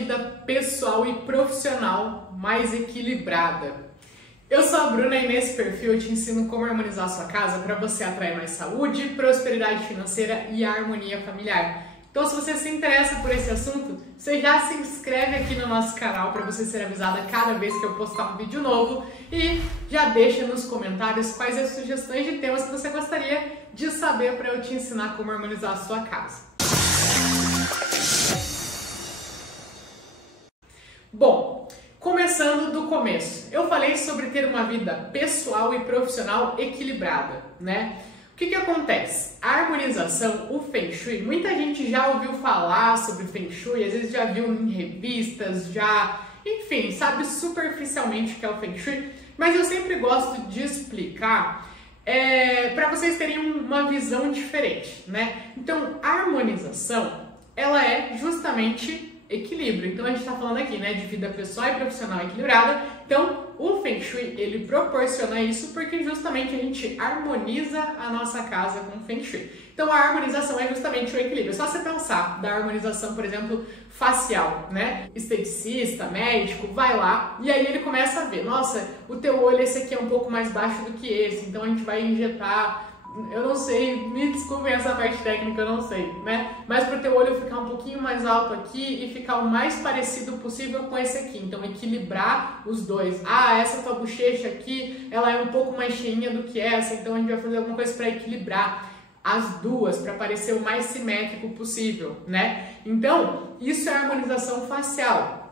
vida pessoal e profissional mais equilibrada. Eu sou a Bruna e nesse perfil eu te ensino como harmonizar a sua casa para você atrair mais saúde, prosperidade financeira e harmonia familiar. Então, se você se interessa por esse assunto, você já se inscreve aqui no nosso canal para você ser avisada cada vez que eu postar um vídeo novo e já deixa nos comentários quais as sugestões de temas que você gostaria de saber para eu te ensinar como harmonizar a sua casa. Bom, começando do começo, eu falei sobre ter uma vida pessoal e profissional equilibrada, né? O que acontece? A harmonização, o Feng Shui, muita gente já ouviu falar sobre Feng Shui, às vezes já viu em revistas, enfim, sabe superficialmente o que é o Feng Shui, mas eu sempre gosto de explicar para vocês terem uma visão diferente, né? Então, a harmonização, ela é justamente equilíbrio. Então a gente está falando aqui, né, de vida pessoal e profissional equilibrada. Então o Feng Shui, ele proporciona isso porque justamente a gente harmoniza a nossa casa com o Feng Shui. Então a harmonização é justamente o equilíbrio. É só você pensar da harmonização, por exemplo, facial, né? Esteticista, médico, vai lá e aí ele começa a ver, nossa, o teu olho esse aqui é um pouco mais baixo do que esse, então a gente vai injetar. Eu não sei, me desculpem essa parte técnica, eu não sei, né? Mas para o teu olho ficar um pouquinho mais alto aqui e ficar o mais parecido possível com esse aqui. Então, equilibrar os dois. Ah, essa tua bochecha aqui, ela é um pouco mais cheinha do que essa, então a gente vai fazer alguma coisa para equilibrar as duas, para parecer o mais simétrico possível, né? Então, isso é harmonização facial.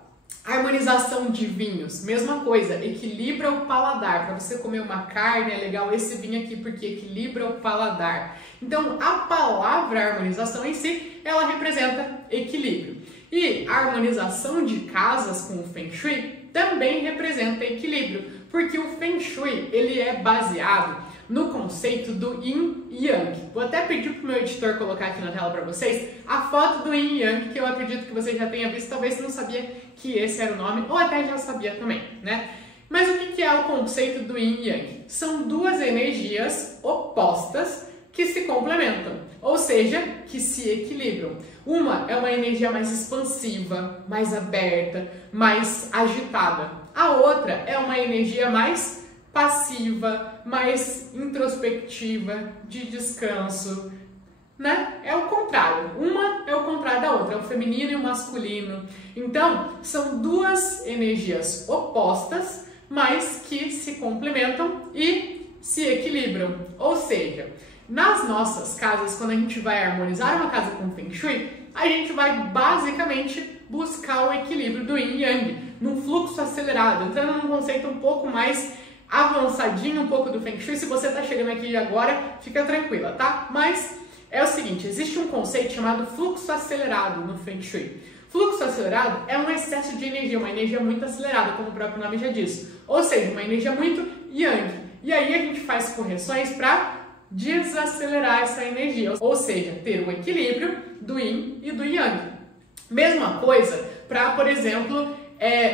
Harmonização de vinhos, mesma coisa, equilibra o paladar. Para você comer uma carne é legal esse vinho aqui porque equilibra o paladar. Então a palavra harmonização em si, ela representa equilíbrio. E a harmonização de casas com o Feng Shui também representa equilíbrio, porque o Feng Shui, ele é baseado no conceito do Yin e Yang. Vou até pedir para o meu editor colocar aqui na tela para vocês a foto do Yin e Yang, que eu acredito que você já tenha visto, talvez você não sabia que esse era o nome, ou até já sabia também, né? Mas o que é o conceito do Yin e Yang? São duas energias opostas que se complementam, ou seja, que se equilibram. Uma é uma energia mais expansiva, mais aberta, mais agitada. A outra é uma energia mais passiva, mais introspectiva, de descanso, né? É o contrário. Uma é o contrário da outra, é o feminino e o masculino. Então, são duas energias opostas, mas que se complementam e se equilibram. Ou seja, nas nossas casas, quando a gente vai harmonizar uma casa com Feng Shui, a gente vai basicamente buscar o equilíbrio do Yin e Yang, num fluxo acelerado, entrando num conceito um pouco mais avançadinho, um pouco do Feng Shui. Se você está chegando aqui agora, fica tranquila, tá? Mas é o seguinte, existe um conceito chamado fluxo acelerado no Feng Shui. Fluxo acelerado é um excesso de energia, uma energia muito acelerada, como o próprio nome já diz. Ou seja, uma energia muito yang. E aí a gente faz correções para desacelerar essa energia, ou seja, ter o equilíbrio do yin e do yang. Mesma coisa para, por exemplo,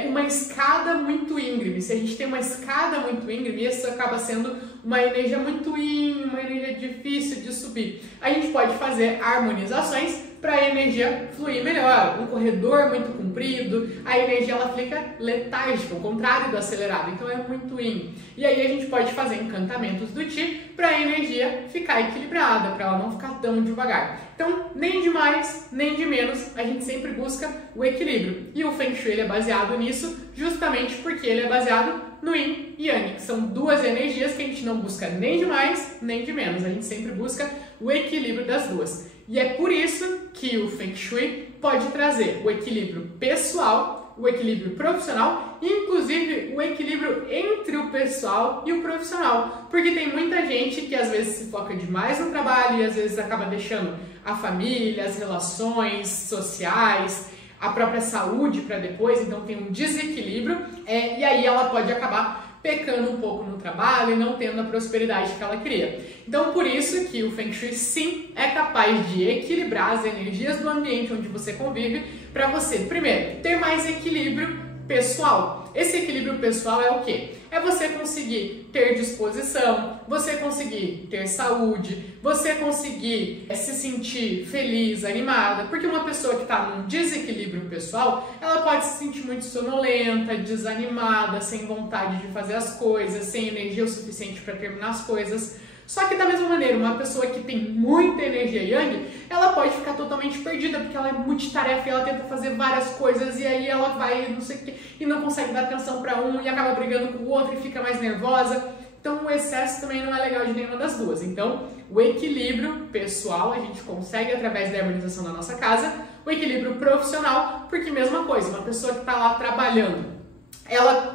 uma escada muito íngreme. Se a gente tem uma escada muito íngreme, isso acaba sendo uma energia muito yin, uma energia difícil de subir. A gente pode fazer harmonizações para a energia fluir melhor. Um corredor muito comprido, a energia ela fica letárgica, o contrário do acelerado, então é muito yin. E aí a gente pode fazer encantamentos do Qi para a energia ficar equilibrada, para ela não ficar tão devagar. Então, nem de mais, nem de menos, a gente sempre busca o equilíbrio. E o Feng Shui ele é baseado nisso, justamente porque ele é baseado no Yin e Yang, que são duas energias que a gente não busca nem de mais, nem de menos. A gente sempre busca o equilíbrio das duas. E é por isso que o Feng Shui pode trazer o equilíbrio pessoal, o equilíbrio profissional, inclusive o equilíbrio entre o pessoal e o profissional. Porque tem muita gente que às vezes se foca demais no trabalho e às vezes acaba deixando a família, as relações sociais, a própria saúde para depois, então tem um desequilíbrio e aí ela pode acabar pecando um pouco no trabalho e não tendo a prosperidade que ela queria. Então, por isso que o Feng Shui, sim, é capaz de equilibrar as energias do ambiente onde você convive para você, primeiro, ter mais equilíbrio pessoal. Esse equilíbrio pessoal é o quê? É você conseguir ter disposição, você conseguir ter saúde, você conseguir se sentir feliz, animada, porque uma pessoa que está num desequilíbrio pessoal, ela pode se sentir muito sonolenta, desanimada, sem vontade de fazer as coisas, sem energia o suficiente para terminar as coisas. Só que da mesma maneira, uma pessoa que tem muita energia yang, ela pode ficar totalmente perdida, porque ela é multitarefa e ela tenta fazer várias coisas e aí ela vai, não sei o que, e não consegue dar atenção para um e acaba brigando com o outro e fica mais nervosa. Então o excesso também não é legal de nenhuma das duas. Então o equilíbrio pessoal a gente consegue através da harmonização da nossa casa, o equilíbrio profissional, porque mesma coisa, uma pessoa que está lá trabalhando,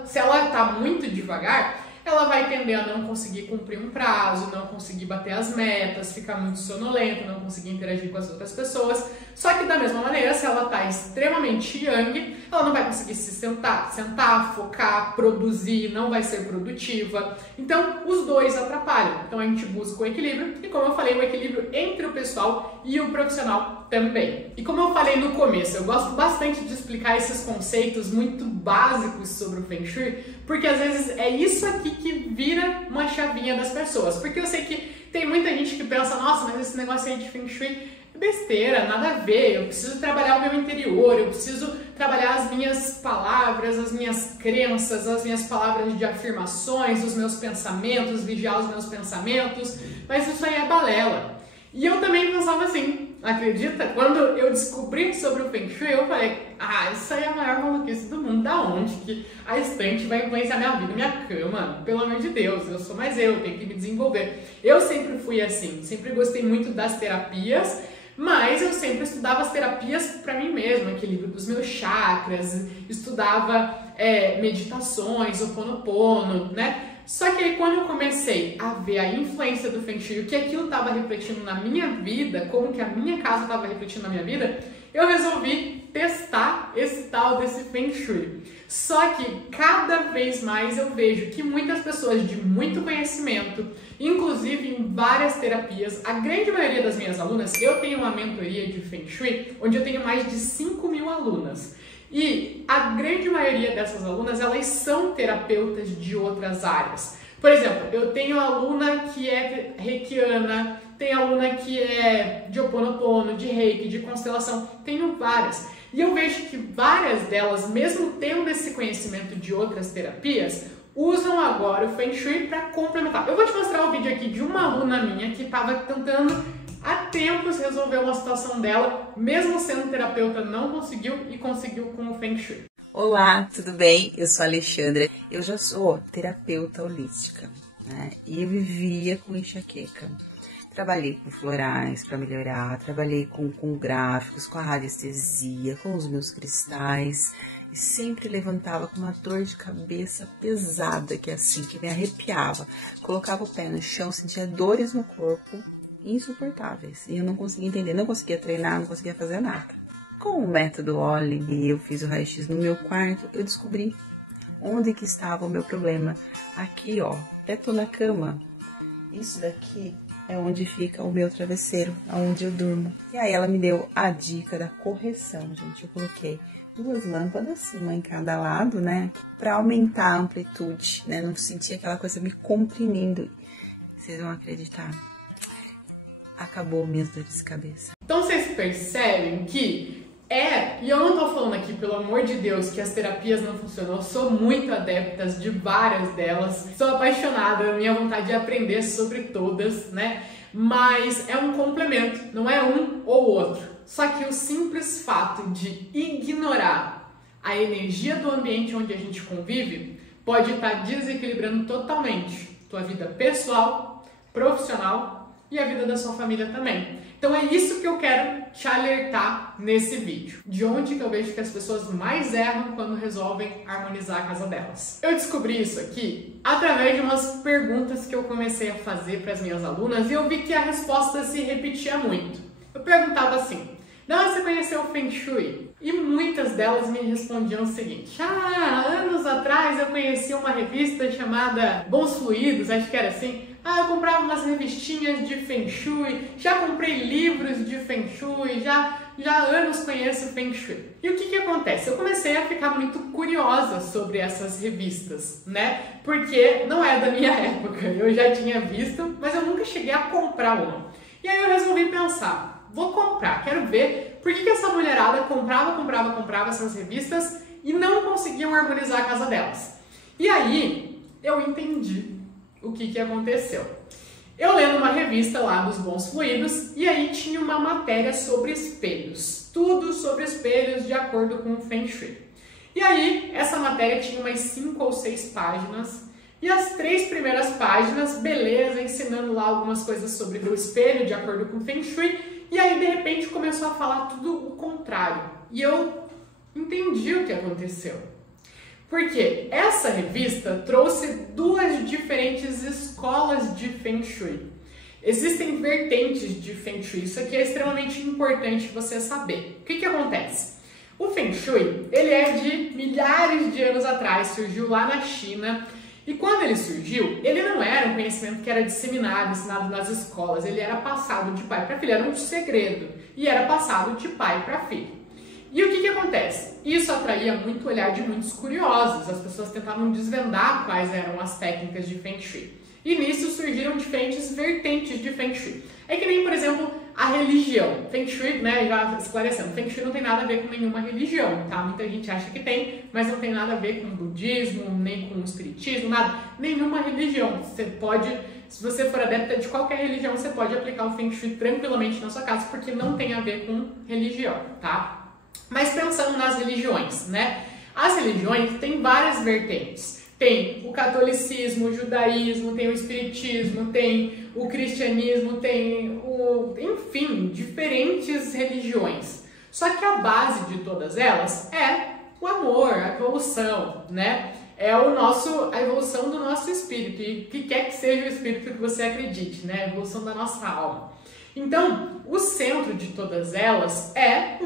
se ela está muito devagar, ela vai tender a não conseguir cumprir um prazo, não conseguir bater as metas, ficar muito sonolenta, não conseguir interagir com as outras pessoas. Só que da mesma maneira, se ela está extremamente yang, ela não vai conseguir se sentar, focar, produzir, não vai ser produtiva. Então, os dois atrapalham. Então, a gente busca o equilíbrio e, como eu falei, o equilíbrio entre o pessoal e o profissional também. E como eu falei no começo, eu gosto bastante de explicar esses conceitos muito básicos sobre o Feng Shui, porque às vezes é isso aqui que vira uma chavinha das pessoas. Porque eu sei que tem muita gente que pensa, nossa, mas esse negócio aí de Feng Shui é besteira, nada a ver, eu preciso trabalhar o meu interior, eu preciso trabalhar as minhas palavras, as minhas crenças, as minhas palavras de afirmações, os meus pensamentos, vigiar os meus pensamentos, mas isso aí é balela. E eu também pensava assim, acredita? Quando eu descobri sobre o Feng Shui, eu falei, isso aí é a maior maluquice do mundo, da onde que a estante vai influenciar minha vida, minha cama? Pelo amor de Deus, eu sou mais eu tenho que me desenvolver. Eu sempre fui assim, sempre gostei muito das terapias, mas eu sempre estudava as terapias para mim mesma, equilíbrio dos meus chakras, estudava meditações, Ho'oponopono, né? Só que aí quando eu comecei a ver a influência do Feng Shui, o que aquilo estava refletindo na minha vida, como que a minha casa estava refletindo na minha vida, eu resolvi testar esse tal desse Feng Shui. Só que cada vez mais eu vejo que muitas pessoas de muito conhecimento, inclusive em várias terapias, a grande maioria das minhas alunas, eu tenho uma mentoria de Feng Shui, onde eu tenho mais de 5.000 alunas. E a grande maioria dessas alunas, elas são terapeutas de outras áreas. Por exemplo, eu tenho aluna que é reikiana, tenho aluna que é de Ho'oponopono, de reiki, de constelação, tenho várias. E eu vejo que várias delas, mesmo tendo esse conhecimento de outras terapias, usam agora o Feng Shui para complementar. Eu vou te mostrar um vídeo aqui de uma aluna minha que estava tentando há tempos resolver uma situação dela, mesmo sendo terapeuta, não conseguiu e conseguiu com o Feng Shui. Olá, tudo bem? Eu sou a Alexandra, eu já sou terapeuta holística, né? E eu vivia com enxaqueca. Trabalhei com florais para melhorar, trabalhei com gráficos, com a radiestesia, com os meus cristais e sempre levantava com uma dor de cabeça pesada, que é assim, que me arrepiava. Colocava o pé no chão, sentia dores no corpo insuportáveis e eu não conseguia entender, não conseguia treinar, não conseguia fazer nada. Com o método Oli, eu fiz o raio-x no meu quarto, eu descobri onde que estava o meu problema. Aqui, ó, até tô na cama. Isso daqui é onde fica o meu travesseiro, onde eu durmo. E aí ela me deu a dica da correção, gente. Eu coloquei 2 lâmpadas, uma em cada lado, né? Pra aumentar a amplitude, né? Não sentir aquela coisa me comprimindo. Vocês vão acreditar. Acabou minhas dores de cabeça. Então vocês percebem que e eu não tô falando aqui, pelo amor de Deus, que as terapias não funcionam. Eu sou muito adepta de várias delas. Sou apaixonada, minha vontade de aprender sobre todas, né? Mas é um complemento, não é um ou outro. Só que o simples fato de ignorar a energia do ambiente onde a gente convive pode estar desequilibrando totalmente tua vida pessoal, profissional e a vida da sua família também. Então é isso que eu quero te alertar nesse vídeo. De onde que eu vejo que as pessoas mais erram quando resolvem harmonizar a casa delas. Eu descobri isso aqui através de umas perguntas que eu comecei a fazer para as minhas alunas e eu vi que a resposta se repetia muito. Eu perguntava assim, você conheceu o Feng Shui? E muitas delas me respondiam o seguinte, anos atrás eu conheci uma revista chamada Bons Fluidos, acho que era assim. Eu comprava umas revistinhas de Feng Shui, já comprei livros de Feng Shui, já já há anos conheço o Feng Shui. E o que acontece? Eu comecei a ficar muito curiosa sobre essas revistas, né? Porque não é da minha época, eu já tinha visto, mas eu nunca cheguei a comprar uma. E aí eu resolvi pensar, vou comprar, quero ver por que essa mulherada comprava essas revistas e não conseguiam harmonizar a casa delas. E aí eu entendi o que aconteceu. Eu lendo uma revista lá dos Bons Fluidos e aí tinha uma matéria sobre espelhos. Tudo sobre espelhos de acordo com o Feng Shui. E aí essa matéria tinha umas 5 ou 6 páginas e as 3 primeiras páginas, beleza, ensinando lá algumas coisas sobre o espelho de acordo com o Feng Shui. E aí de repente começou a falar tudo o contrário. E eu entendi o que aconteceu. Porque essa revista trouxe 2 diferentes escolas de Feng Shui. Existem vertentes de Feng Shui, isso aqui é extremamente importante você saber. O que acontece? O Feng Shui, ele é de milhares de anos atrás, surgiu lá na China. E quando ele surgiu, ele não era um conhecimento que era disseminado, ensinado nas escolas, ele era passado de pai para filho, era um segredo. E era passado de pai para filho. E o que acontece? Isso atraía muito o olhar de muitos curiosos, as pessoas tentavam desvendar quais eram as técnicas de Feng Shui. E nisso surgiram diferentes vertentes de Feng Shui. É que nem, por exemplo, a religião. Feng Shui, né, já esclarecendo, Feng Shui não tem nada a ver com nenhuma religião, tá? Muita gente acha que tem, mas não tem nada a ver com budismo, nem com espiritismo, nada. Nenhuma religião. Você pode, se você for adepta de qualquer religião, você pode aplicar o Feng Shui tranquilamente na sua casa, porque não tem a ver com religião, tá? Mas pensando nas religiões, né? As religiões têm várias vertentes. Tem o catolicismo, o judaísmo, tem o espiritismo, tem o cristianismo, tem enfim, diferentes religiões. Só que a base de todas elas é o amor, a evolução, né? É a evolução do nosso espírito, e que quer que seja o espírito que você acredite, né? A evolução da nossa alma. Então, o centro de todas elas é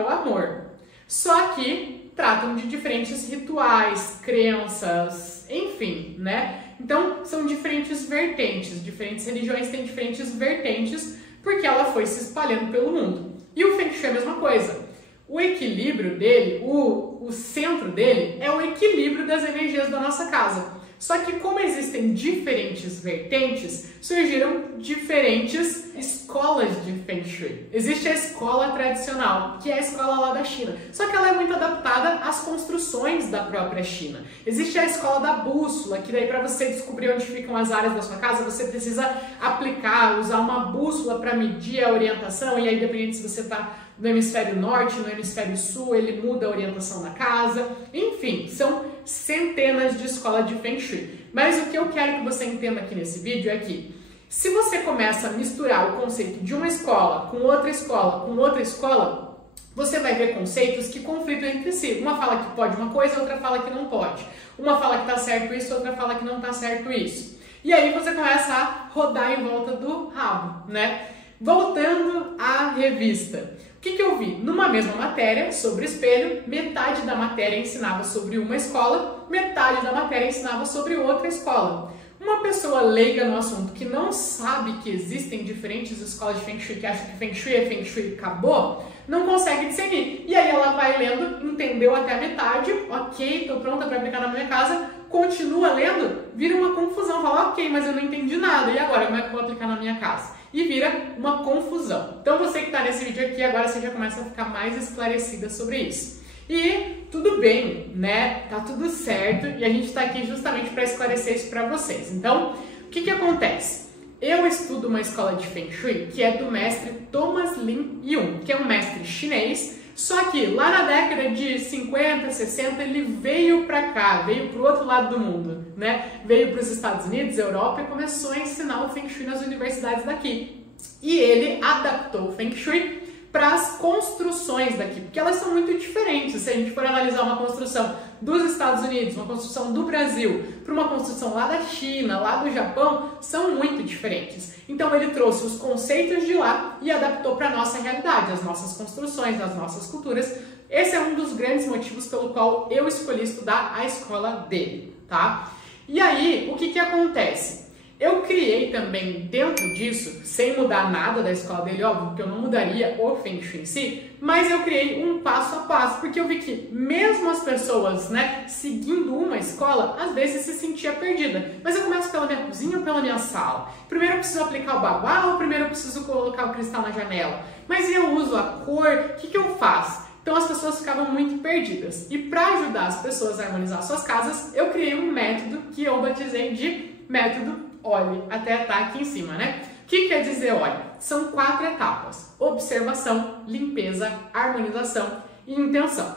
o amor. Só que tratam de diferentes rituais, crenças, enfim, né? Então, são diferentes vertentes, diferentes religiões têm diferentes vertentes, porque ela foi se espalhando pelo mundo. E o Feng Shui é a mesma coisa. O equilíbrio dele, o centro dele, é o equilíbrio das energias da nossa casa. Só que como existem diferentes vertentes, surgiram diferentes escolas de Feng Shui. Existe a escola tradicional, que é a escola lá da China. Só que ela é muito adaptada às construções da própria China. Existe a escola da bússola, que daí para você descobrir onde ficam as áreas da sua casa, você precisa aplicar, usar uma bússola para medir a orientação, e aí dependendo se você está no hemisfério norte, no hemisfério sul, ele muda a orientação da casa. Enfim, são centenas de escolas de Feng Shui. Mas o que eu quero que você entenda aqui nesse vídeo é que se você começa a misturar o conceito de uma escola com outra escola, com outra escola, você vai ver conceitos que conflitam entre si. Uma fala que pode uma coisa, outra fala que não pode. Uma fala que está certo isso, outra fala que não está certo isso. E aí você começa a rodar em volta do rabo, né? Voltando à revista. O que eu vi? Numa mesma matéria sobre espelho, metade da matéria ensinava sobre uma escola, metade da matéria ensinava sobre outra escola. Uma pessoa leiga no assunto que não sabe que existem diferentes escolas de Feng Shui, que acha que Feng Shui é Feng Shui e acabou, não consegue discernir. E aí ela vai lendo, entendeu até a metade, ok, estou pronta para aplicar na minha casa, continua lendo, vira uma confusão, fala ok, mas eu não entendi nada, e agora como é que eu vou aplicar na minha casa? E vira uma confusão. Então você que está nesse vídeo aqui, agora você já começa a ficar mais esclarecida sobre isso. E tudo bem, né? Tá tudo certo e a gente está aqui justamente para esclarecer isso para vocês. Então, o que acontece? Eu estudo uma escola de Feng Shui que é do mestre Thomas Lin Yun, que é um mestre chinês, só que lá na década de 50, 60 ele veio para cá, veio para o outro lado do mundo, né? Veio para os Estados Unidos, Europa e começou a ensinar o Feng Shui nas universidades daqui. E ele adaptou o Feng Shui para as construções daqui, porque elas são muito diferentes. Se a gente for analisar uma construção dos Estados Unidos, uma construção do Brasil, para uma construção lá da China, lá do Japão, são muito diferentes. Então ele trouxe os conceitos de lá e adaptou para a nossa realidade, as nossas construções, as nossas culturas. Esse é um dos grandes motivos pelo qual eu escolhi estudar a escola dele, tá? E aí, o que acontece? Eu criei também dentro disso, sem mudar nada da escola dele, óbvio que eu não mudaria o Feng Shui em si, mas eu criei um passo a passo, porque eu vi que mesmo as pessoas, né, seguindo uma escola, às vezes se sentia perdida. Mas eu começo pela minha cozinha ou pela minha sala? Primeiro eu preciso aplicar o babá ou primeiro eu preciso colocar o cristal na janela? Mas eu uso a cor, o que eu faço? Então as pessoas ficavam muito perdidas. E para ajudar as pessoas a harmonizar suas casas, eu criei um método que eu batizei de método OLHE, até tá aqui em cima, né? O que quer dizer OLHE? São 4 etapas: observação, limpeza, harmonização e intenção.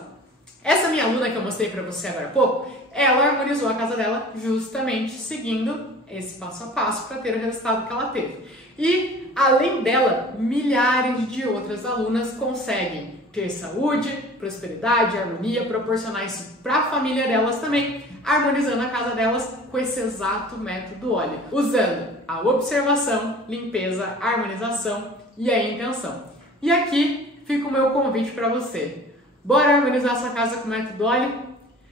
Essa minha aluna que eu mostrei para você agora há pouco, ela harmonizou a casa dela justamente seguindo esse passo a passo para ter o resultado que ela teve. E além dela, milhares de outras alunas conseguem ter saúde, prosperidade, harmonia, proporcionar isso para a família delas também, harmonizando a casa delas com esse exato método OLHE, usando a observação, limpeza, harmonização e a intenção. E aqui fica o meu convite para você. Bora harmonizar sua casa com o método OLHE?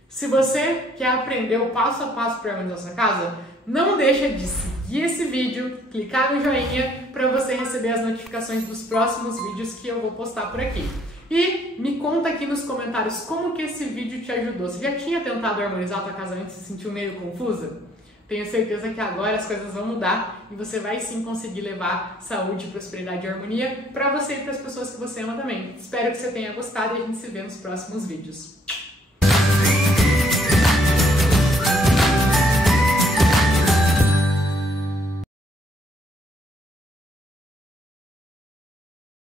Se você quer aprender o passo a passo para harmonizar sua casa, não deixa de seguir esse vídeo, clicar no joinha para você receber as notificações dos próximos vídeos que eu vou postar por aqui. E me conta aqui nos comentários como que esse vídeo te ajudou. Você já tinha tentado harmonizar a tua casa antes e se sentiu meio confusa? Tenho certeza que agora as coisas vão mudar e você vai sim conseguir levar saúde, prosperidade e harmonia para você e para as pessoas que você ama também. Espero que você tenha gostado e a gente se vê nos próximos vídeos.